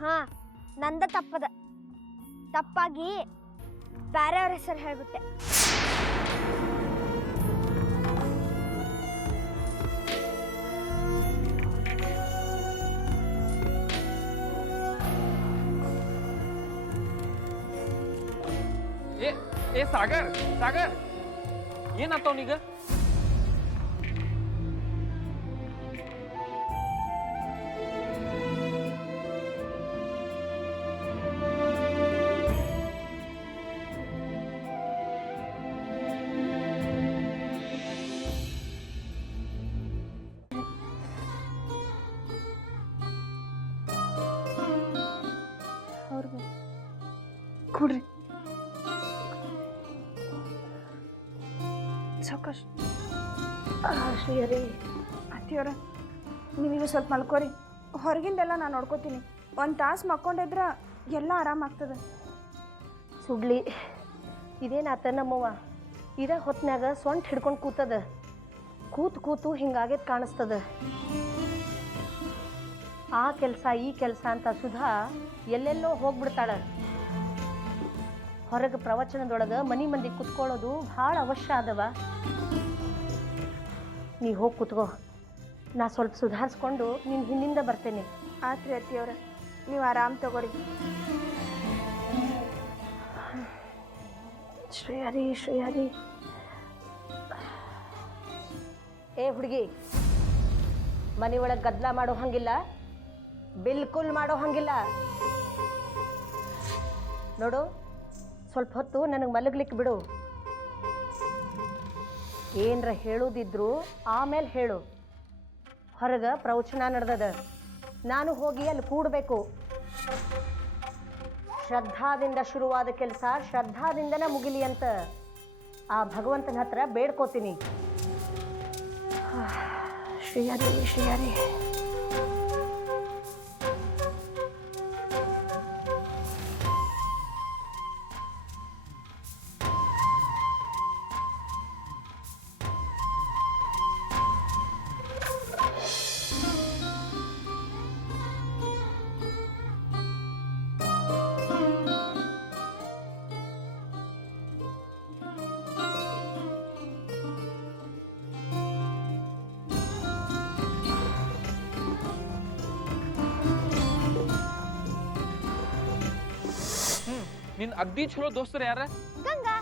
ಹಾ ನಂದ ತಪ್ಪದ. ತಪ್ಪಾಗಿ ಬೇರೆಯವ್ರ ಹೆಸರು ಹೇಳ್ಬಿಟ್ಟೆ. ಏ ಸಾಗರ್ ಸಾಗರ್ ಏನಾತವನೀಗ? ಕೊಡ್ರಿ ಸಾವಕಾಶ. ಶ್ರೀಹರಿ ಅತ್ತಿಯವ್ರ ನೀವೀಗ ಸ್ವಲ್ಪ ಮಲ್ಕೋರಿ. ಹೊರಗಿಂದೆಲ್ಲ ನಾನು ನೋಡ್ಕೋತೀನಿ. ಒಂದು ತಾಸು ಮಕ್ಕೊಂಡಿದ್ರೆ ಎಲ್ಲ ಆರಾಮಾಗ್ತದೆ. ಸುಡ್ಲಿ ಇದೇನಾತ ನಮ್ಮವ್ವ ಇದ ಹೊತ್ನ್ಯಾಗ ಸೊಂಟ ಹಿಡ್ಕೊಂಡು ಕೂತದ. ಕೂತು ಹಿಂಗಾಗೇದ್ ಕಾಣಿಸ್ತದ. ಆ ಕೆಲಸ ಈ ಕೆಲಸ ಅಂತ ಸುಧಾ ಎಲ್ಲೆಲ್ಲೋ ಹೋಗ್ಬಿಡ್ತಾಳ. ಹೊರಗೆ ಪ್ರವಚನದೊಳಗೆ ಮನಿ ಮಂದಿ ಕುತ್ಕೊಳ್ಳೋದು ಭಾಳ ಅವಶ್ಯ ಅದವ. ನೀ ಹೋಗಿ ಕೂತ್ಕೋ, ನಾ ಸ್ವಲ್ಪ ಸುಧಾರಿಸ್ಕೊಂಡು ನಿನ್ನ ಹಿಂದಿಂದ ಬರ್ತೇನೆ. ಆತ್ರಿ ಅತ್ತಿಯವ್ರ, ನೀವು ಆರಾಮ್ ತಗೋರಿ. ಶ್ರೀಹರಿ ಏ ಹುಡುಗಿ, ಮನೆ ಒಳಗೆ ಗದ್ದಲ ಮಾಡೋ ಹಂಗಿಲ್ಲ, ಬಿಲ್ಕುಲ್ ಮಾಡೋ ಹಂಗಿಲ್ಲ. ನೋಡು, ಸ್ವಲ್ಪ ಹೊತ್ತು ನನಗೆ ಮಲಗ್ಲಿಕ್ಕೆ ಬಿಡು. ಏನರ ಹೇಳೋದಿದ್ರು ಆಮೇಲೆ ಹೇಳು. ಹೊರಗೆ ಪ್ರವಚನ ನಡೆದದ, ನಾನು ಹೋಗಿ ಅಲ್ಲಿ ಕೂಡಬೇಕು. ಶ್ರದ್ಧಾದಿಂದ ಶುರುವಾದ ಕೆಲಸ ಶ್ರದ್ಧಾದಿಂದನೇ ಮುಗಿಲಿ ಅಂತ ಆ ಭಗವಂತನ ಹತ್ರ ಬೇಡ್ಕೋತೀನಿ. ಶ್ರೀಹರಿ ನಿನ್ ಅಗ್ದಿ ಚಲೋ ದೋಸ್ತರು ಯಾರ? ಗಂಗಾ.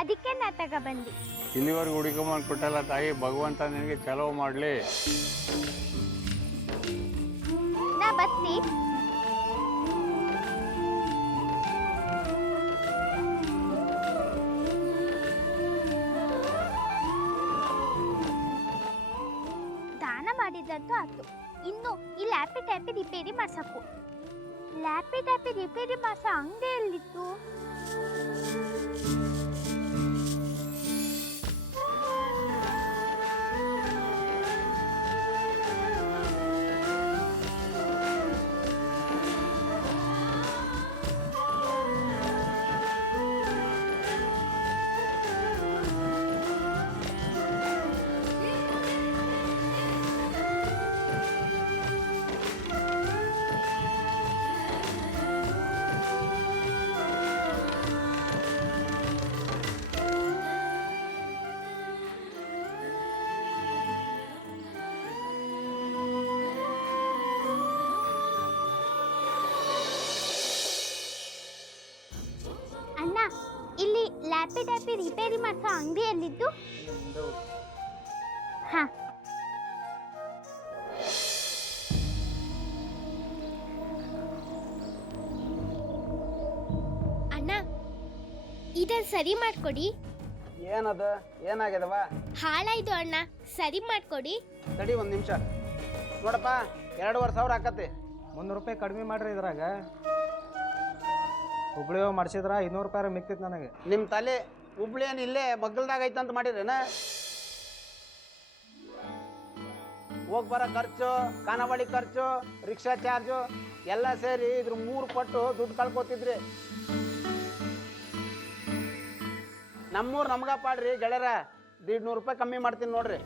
ಅದಕ್ಕೆ ನಾ ತಗ ಬಂದಿ. ಇಲ್ಲಿವರೆಗೂ ಹುಡುಕೊಂಡ್ ಕೊಟ್ಟಲ್ಲ ತಾಯಿ, ಭಗವಂತ ನಿನಗೆ ಚಲೋ ಮಾಡ್ಲಿ. ನಾ ಬತ್ತಿ. ದಾನ ಮಾಡಿದಂತೂ ಆತು. ಇನ್ನು ಈ ಲ್ಯಾಪಿ ಟ್ಯಾಪಿ ರಿಪೇರಿ ಮಾಡ್ಸಕ್ಕು. ಲ್ಯಾಪಿ ಟ್ಯಾಪಿ ರಿಪೇರಿ ಮಾಡ್ಸೋ ಅಂಗಡಿ ಎಲ್ಲಿತ್ತು? ಅಣ್ಣ, ಇಲ್ಲಿ ಲ್ಯಾಪಿ ಟ್ಯಾಪಿ ರಿಪೇರಿ ಮಾಡ್ಸೋ ಅಂಗಡಿ ಎಲ್ಲಿದ್ದು? ಹಾ. ಅಣ್ಣ, ಇದನ್ನ ಸರಿ ಮಾಡ್ಕೊಡಿ. ಏನದ? ಏನಾಗ್ಯದವ? ಹಾಳಾಯ್ತು ಅಣ್ಣ, ಸರಿ ಮಾಡ್ಕೊಡಿ. ತಡಿ ಒಂದು ನಿಮಿಷ. ನೋಡಪ್ಪ, 2,500 ಆಕತಿ. 300 ರೂಪಾಯಿ ಕಡಿಮೆ ಮಾಡ್ರಿ. ಇದ್ರಾಗ ಹುಬ್ಳಿ ಮಾಡಿಸಿದ್ರ 500 ರೂಪಾಯಿ ಮಿಕ್ತಿತ್ತು ನನಗೆ. ನಿಮ್ಮ ತಲೆ ಹುಬ್ಳಿ ಏನು ಇಲ್ಲೇ ಬಗ್ಗಲ್ದಾಗ ಐತಂತ ಮಾಡಿರೇನ? ಹೋಗಿ ಬರೋ ಖರ್ಚು, ಖಾನಾವಳಿ ಖರ್ಚು, ರಿಕ್ಷಾ ಚಾರ್ಜು ಎಲ್ಲ ಸೇರಿ ಇದ್ರ 3 ಪಟ್ಟು ದುಡ್ಡು ಕಳ್ಕೊತಿದ್ರಿ. ನಮ್ಮೂರು ನಮ್ಗ ಪಾಡ್ರಿ ಗೆಳೆಯರ. 150 ರೂಪಾಯಿ ಕಮ್ಮಿ ಮಾಡ್ತೀನಿ ನೋಡ್ರಿ.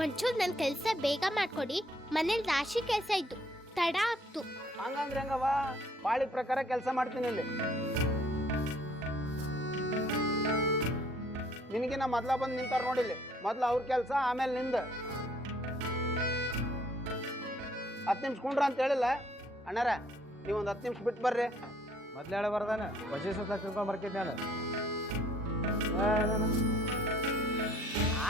ಒಂಚೂರು ನನ್ನ ಕೆಲಸ ಬೇಗ ಮಾಡ್ಕೊಡಿ, ಮನೇಲಿ ರಾಶಿ ಕೆಲಸ ಇದ್ದು ತಡ ಆಗ್ತು. ಹಂಗಂದ್ರೆ ಹೆಂಗವ, ಪಾಳಿ ಪ್ರಕಾರ ಕೆಲಸ ಮಾಡ್ತೀನಿ ಇಲ್ಲಿ. ನಿನಗಿನ ಮೊದ್ಲ ಬಂದು ನಿಂತಾರ ನೋಡಿಲ್ಲಿ, ಮೊದ್ಲು ಅವ್ರ ಕೆಲಸ ಆಮೇಲೆ ನಿಂದ. 10 ನಿಮಿಷ ಕುಂಡ್ರ ಅಂತ ಹೇಳಿಲ್ಲ ಅಣ್ಣಾರ, ನೀವೊಂದು 10 ನಿಮಿಷ ಬಿಟ್ಟು ಬರ್ರಿ. ಮೊದ್ಲು ಹೇಳ ಬರ್ದಾನ ವಜೆ ಸುತ್ತ ತಿಳ್ಕೊಂಡ್ ಬರ್ಕಿದ್ ನಾನು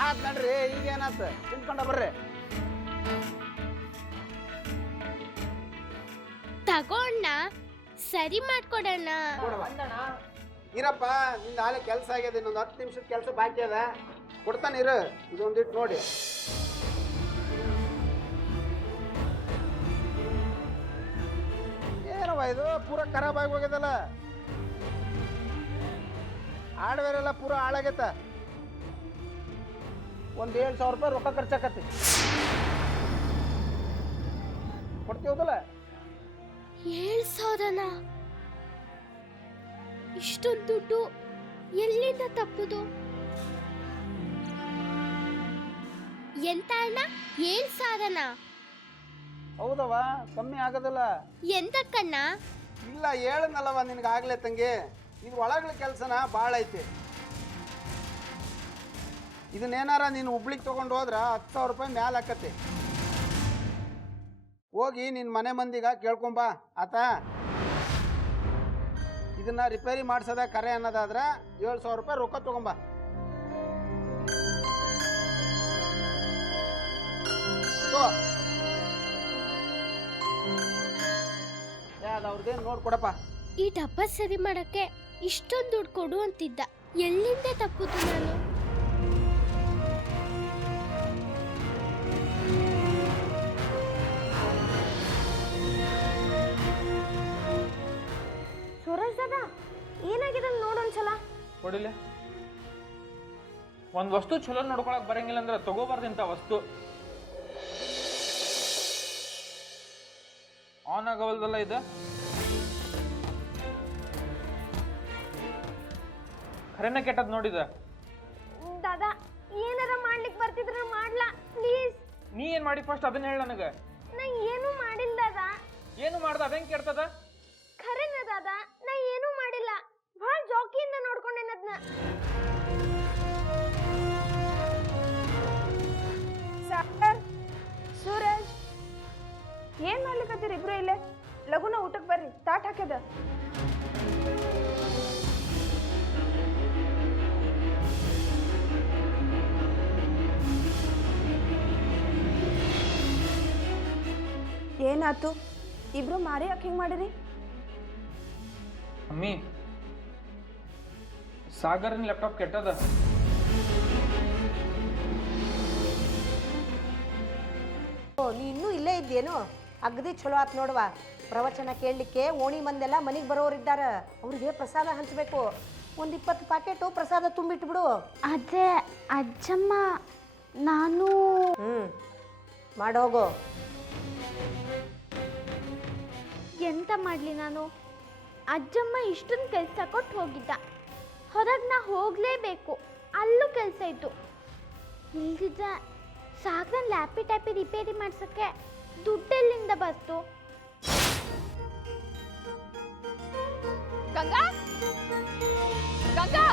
ಆತ್ ನಡ್ರಿ, ಈಗ ಏನಾತ ತಿನ್ಕೊಂಡ ಬರ್ರಿ. ತಗೋಣ್ಣ, ಸರಿ ಮಾಡ್ಕೊಡೋಣ. ಇರಪ್ಪ, ನಿಂದ ಹಾಲೆ ಕೆಲಸ ಆಗ್ಯದ, ಇನ್ನೊಂದು 10 ನಿಮಿಷದ ಕೆಲಸ ಬಾಕಿ ಅದ, ಕೊಡ್ತಾನೆ ಇರು. ಇದೊಂದಿಟ್ಟು ನೋಡಿ. ಏನವ ಇದು ಪೂರ ಖರಾಬ್ ಆಗಿ ಹೋಗ್ಯದಲ್ಲ, ಹಾರ್ಡ್ವೇರ್ ಎಲ್ಲ ಪೂರ ಹಾಳಾಗೈತ. ಒಂದು 7,000 ರೂಪಾಯಿ ರೊಕ್ಕ ಖರ್ಚಾಕತಿ, ಕೊಡ್ತೀವಲ್ಲ? 7,000? ಇಷ್ಟೊಂದು ದುಡ್ಡು ಎಲ್ಲಿಂದ ತಪ್ಪುದು? ಎಂತ ಅಣ್ಣ, 7,000? ಹೌದವ, ಕಮ್ಮಿ ಆಗೋದಿಲ್ಲ. ಎಂತಕ್ಕಣ್ಣ? ಇಲ್ಲ ಹೇಳನಲ್ಲವ ನಿನಗೆ ಆಗ್ಲೇ ತಂಗಿ, ಇದು ಒಳಗಳ ಕೆಲಸನ ಭಾಳ ಐತಿ. ಇದನ್ನೇನಾರ ನೀನು ಹುಬ್ಳಿಗೆ ತೊಗೊಂಡು ಹೋದ್ರ 10,000 ರೂಪಾಯಿ ಮ್ಯಾಲೆ ಹಾಕತ್ತೆ. ಹೋಗಿ ನಿನ್ನ ಮನೆ ಮಂದಿಗ ಕೇಳ್ಕೊಂಬಾ ಆತ. ಇದನ್ನ ರಿಪೇರಿ ಮಾಡ್ಸೋದ ಕರೆ ಅನ್ನೋದಾದ್ರ 7,000 ರೂಪಾಯಿ ರೊಕ್ಕ ತಗೊಂಬ. ಅವ್ರದ್ದೇನು ನೋಡ್ಕೊಡಪ್ಪ. ಈ ಡಬ್ಬ ಸರಿ ಮಾಡಕ್ಕೆ ಇಷ್ಟೊಂದು ದುಡ್ಡು ಕೊಡು ಅಂತಿದ್ದ, ಎಲ್ಲಿಂದ ತಪ್ಪುದು ನಾನು? ಸೂರಜ್ ದಾದ, ಏನಾಗಿದೆ ನೋಡೊಂದ್ಸಲ. ಕೊಡಿಲ್ಲ. ಒಂದ್ ವಸ್ತು ಚಲೋ ನೋಡ್ಕೊಳಕ್ ಬರಂಗಿಲ್ಲ ಅಂದ್ರೆ ತಗೋಬಾರ್ದಿಂತ ವಸ್ತು. ಆನ್ ಆಗವಲ್ದಲ್ಲ ಇದು. ಖರೇನ ಕೆಟ್ಟದ್ ನೋಡಿದ. ದಾದಾ, ಏನಾರ ಮಾಡ್ಲಿಕ್ಕೆ ಬರ್ತಿದ್ರೆ ಮಾಡ್ಲಾ ಪ್ಲೀಸ್. ನೀ ಏನ್ ಮಾಡಿ ಫಸ್ಟ್ ಅದನ್ನ ಹೇಳ ನನಗ. ನಾ ಏನು ಮಾಡಿಲ್ಲ ದಾದಾ. ಏನು ಮಾಡ್ದ ಅದೇನ್ ಕೆಡ್ತದ? ಖರೇನ ದಾದಾ, ನಾ ಏನು ಮಾಡಿಲ್ಲ, ಭಾಳ ಜೋಕಿಯಿಂದ ನೋಡ್ಕೊಂಡೇನದ್ನ. ಸಾಗರ್, ಸೂರಜ್, ಏನ್ ಮಾಡ್ಲಿಕ್ಕತ್ತೀರಿ ಇಬ್ರು ಇಲ್ಲೇ? ಲಗುನ ಊಟಕ್ಕೆ ಬರ್ರಿ, ತಾಟ್ ಹಾಕ್ಯದ. ಏನಾತು? ಇಬ್ರು ಮಾರಿ ಯಾಕೆ ಹಿಂಗೆ ಮಾಡಿರಿ? ಅಮ್ಮಿ, ಸಾಗರನ್ ಲ್ಯಾಪ್ಟಾಪ್ ಕೆಟ್ಟದ. ನೀ ಇನ್ನೂ ಇಲ್ಲೇ ಇದ್ದೇನು? ಅಗದಿ ಚಲೋ ಆತ್ ನೋಡುವ. ಪ್ರವಚನ ಕೇಳಲಿಕ್ಕೆ ಓಣಿ ಮಂದೆಲ್ಲ ಮನೆಗೆ ಬರೋರಿದ್ದಾರ, ಅವ್ರಿಗೆ ಪ್ರಸಾದ ಹಂಚಬೇಕು. ಒಂದು 20 ಪ್ಯಾಕೆಟು ಪ್ರಸಾದ ತುಂಬಿಟ್ಬಿಡು. ಅದೇ ಅಜ್ಜಮ್ಮ, ನಾನು ಮಾಡೋಗು. ಎಂತ ಮಾಡಲಿ ನಾನು? ಅಜ್ಜಮ್ಮ ಇಷ್ಟೊಂದು ಕೆಲಸ ಕೊಟ್ಟು ಹೋಗಿದ್ದ, ಹೊರಗೆ ನಾ ಹೋಗಲೇಬೇಕು, ಅಲ್ಲೂ ಕೆಲಸ ಇತ್ತು. ಇಲ್ದಿದ್ದ ಸಾಗರನ್ ಲ್ಯಾಪಿ ಟ್ಯಾಪಿ ರಿಪೇರಿ ಮಾಡ್ಸೋಕ್ಕೆ ದುಡ್ಡೆಲ್ಲಿಂದ ಬಂತು? ಗಂಗಾ, ಗಂಗಾ,